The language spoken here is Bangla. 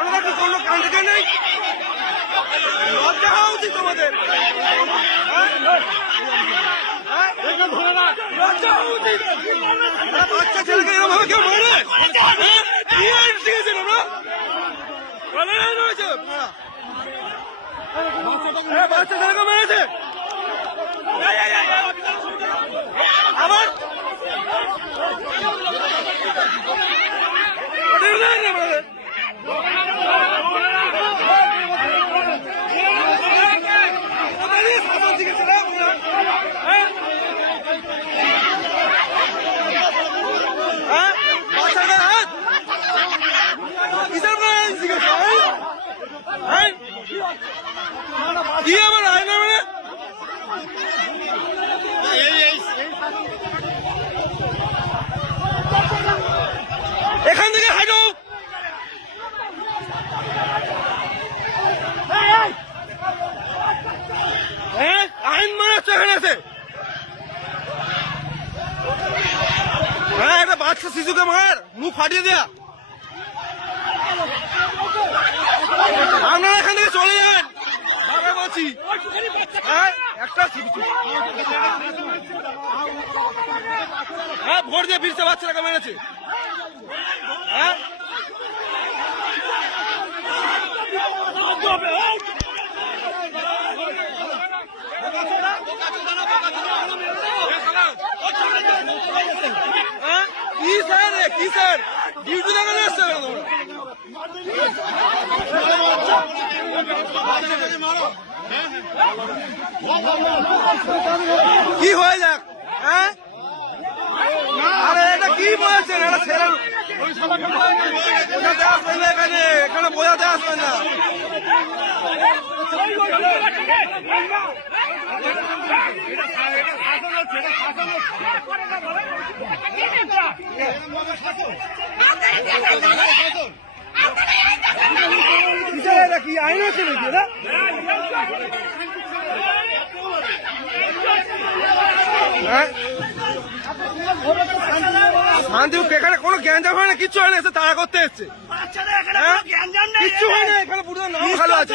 আমাদের কোনো কান্ডে নেই, লজ্জা হওয়া উচিত তোমাদের। লজ্জা হওয়া উচিত। বাচ্চা ছেলেকে এরকম ভাবে কেউ মারে? কি আইন শিখেছেন আমরা? বাচ্চা ছেলেকে মেরেছে আবার কি আমার আয়না মানে এখান থেকে হাঁটো। হ্যাঁ আইন মানাচ্ছে এখানে আছে। হ্যাঁ একটা বাচ্চা শিশুকে মার, মুখ ফাটিয়ে দেয়া। আপনারা এখান থেকে চলে যান, বলছি। একটা হ্যাঁ ভোট দিয়ে ফিরছে বাচ্চাটাকে মেরেছে। হ্যাঁ কি স্যার, কি স্যার ডিউটি লাগানো আসছে কি হয়ে যাক। হ্যাঁ আরে এটা কি বলেছেন, এটা ছেলে বোঝাতে আসবেন না, এখানে বোঝাতে আসবেন না। কি আইন আছে নাকি এটা? শান্তিপুর এখানে কোনো জ্ঞানজাম হয় না, কিচ্ছু হয় না, এসে তাড়া করতে এসছে। কিচ্ছু হয় না, এখানে পুরো নাম ভালো আছে।